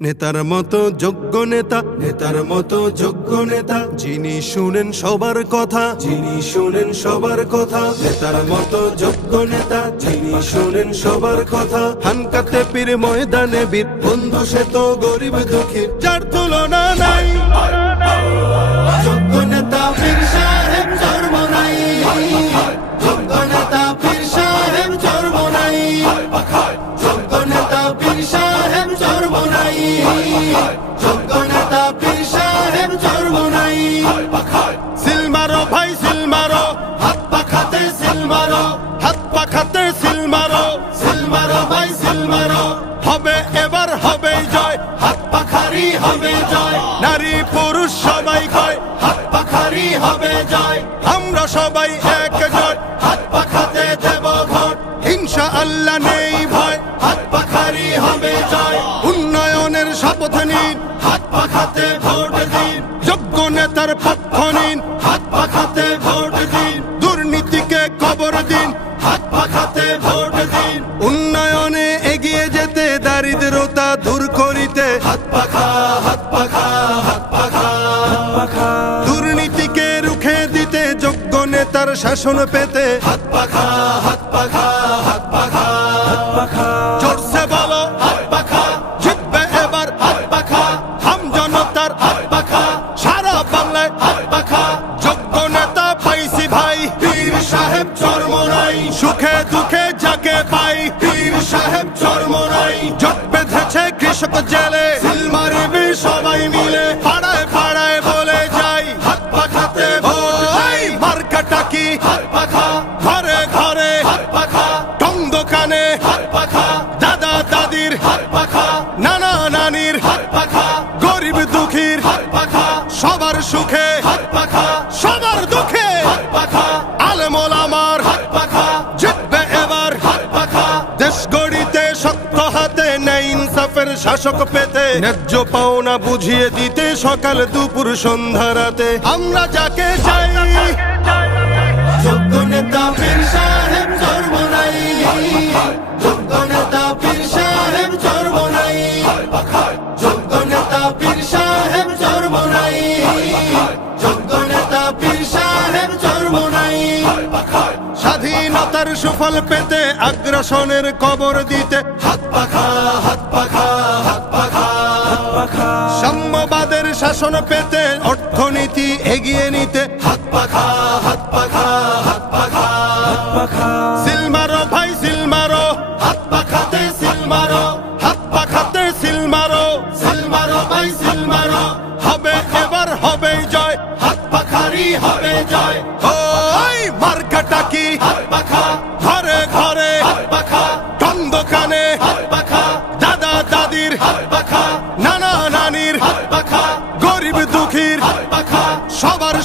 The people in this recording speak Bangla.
নেতার মতো যোগ্য নেতা, নেতার মতো যোগ্য নেতা, যিনি শুনেন সবার কথা, যিনি শুনেন সবার কথা। নেতার মতো যোগ্য নেতা, যিনি শুনেন সবার কথা। হানকাতে পীর ময়দানে বীর, বন্ধু সে তো গরিব দুঃখী, যার তুলনা নাই। যোগ্য নেতা পীর সাহেব চরমোনাই, যোগ্য নেতা পীর সাহেব চরমোনাই, যোগ্য নেতা পীর সাহেব চরমোনাই, যোগ্য নেতা পীর সাহেব চরমোনাই। সিল মারো ভাই সিল মারো, হাত পাখাতে সিল মারো, হাত পাখাতে সিল মারো, সিল মারো ভাই সিল মারো। হবে এবার হবে জয়, হাত পাখারি হবে জয়। নারী পুরুষ সবাই কয়, হাত পাখারি হবে জয়। আমরা সবাই একজোট, হাত পাখাতে দেব ভোট, ইনশাআল্লাহ নেই ভয়। হাত পাখারি হবে জয়। উন্নয়নের শপথ নিন, হাত পাখাতে ভোট দিন। যোগ্য নেতার পক্ষ নিন, হাত পাখাতে ভোট দিন। দুর্নীতিকে কবর দিন, হাত পাখাতে ভোট দিন। উন্নয়নে এগিয়ে যেতে, দারিদ্রতা দূর করিতে, হাত পাখা হাত পাখা হাত পাখা হাত পাখা। দুর্নীতিকে রুখে দিতে, যোগ্য নেতার শাসন পেতে, হাত পাখা হাত পাখা হাত পাখা হাত পাখা। জোরসে বলো হাত পাখা, জিতবে এবার হাত পাখা। হাম জনতার হাত পাখা, সারা বাংলায় হাত পাখা। যোগ্য নেতা পাইছি ভাই, পীর সাহেব চরমোনাই। সুখে দুঃখে যাকে পাই, পীর সাহেব চরমোনাই। জট বেঁধেছে কৃষক জেলে, সিল মারবে সবাই মিলে। পাড়ায় পাড়ায় বলে যাই, হাত পাখাতে ভোট দেই। মার্কাটা কি হাত পাখা, ঘরে ঘরে হাত পাখা। টং দোকানে হাত পাখা, দাদা দাদির হাত পাখা, নানা নানির হাত পাখা। গরিব দুঃখীর হাত পাখা, সবার সুখে হাত পাখা, সবার দুঃখে হাত পাখা। আলেম ওলামার হাত পাখা, জিতবে এবার হাত পাখা। দেশ গড়িতে শক্ত হাতে, ন্যায় ইনসাফের শাসক পেতে। ন্যায্য পাওনা বুঝিয়ে দিতে, সকাল দুপুর সন্ধ্যা রাতে। আমরা যাকে চাই, যোগ্য নেতা পীর সাহেব চরমোনাই। যোগ্য নেতা পীর সাহেব চরমোনাই, যোগ্য নেতা পীর সাহেব চরমোনাই, যোগ্য নেতা পীর সাহেব চরমোনাই। স্বাধীনতার সুফল পেতে, আগ্রাসনের কবর দিতে, হাত পাখা হাত পাখা হাত পাখা হাত পাখা। সাম্যবাদের শাসন পেতে, অর্থনীতি এগিয়ে নিতে, হাত পাখা হাত পাখা হাত পাখা হাত পাখা। সিল মারো ভাই সিল মারো, হাত পাখাতে সিল মারো, হাত পাখাতে সিল মারো, সিল মারো ভাই সিল মারো। হবে এবার হবে জয়, হাত পাখারি হবে জয়। ওই মার্কাটা কি হাত পাখা, ঘরে ঘরে হাত পাখা। টং দোকানে হাত পাখা, দাদা দাদির হাত পাখা, নানা নানির হাত পাখা। গরিব দুঃখীর হাত পাখা, সবার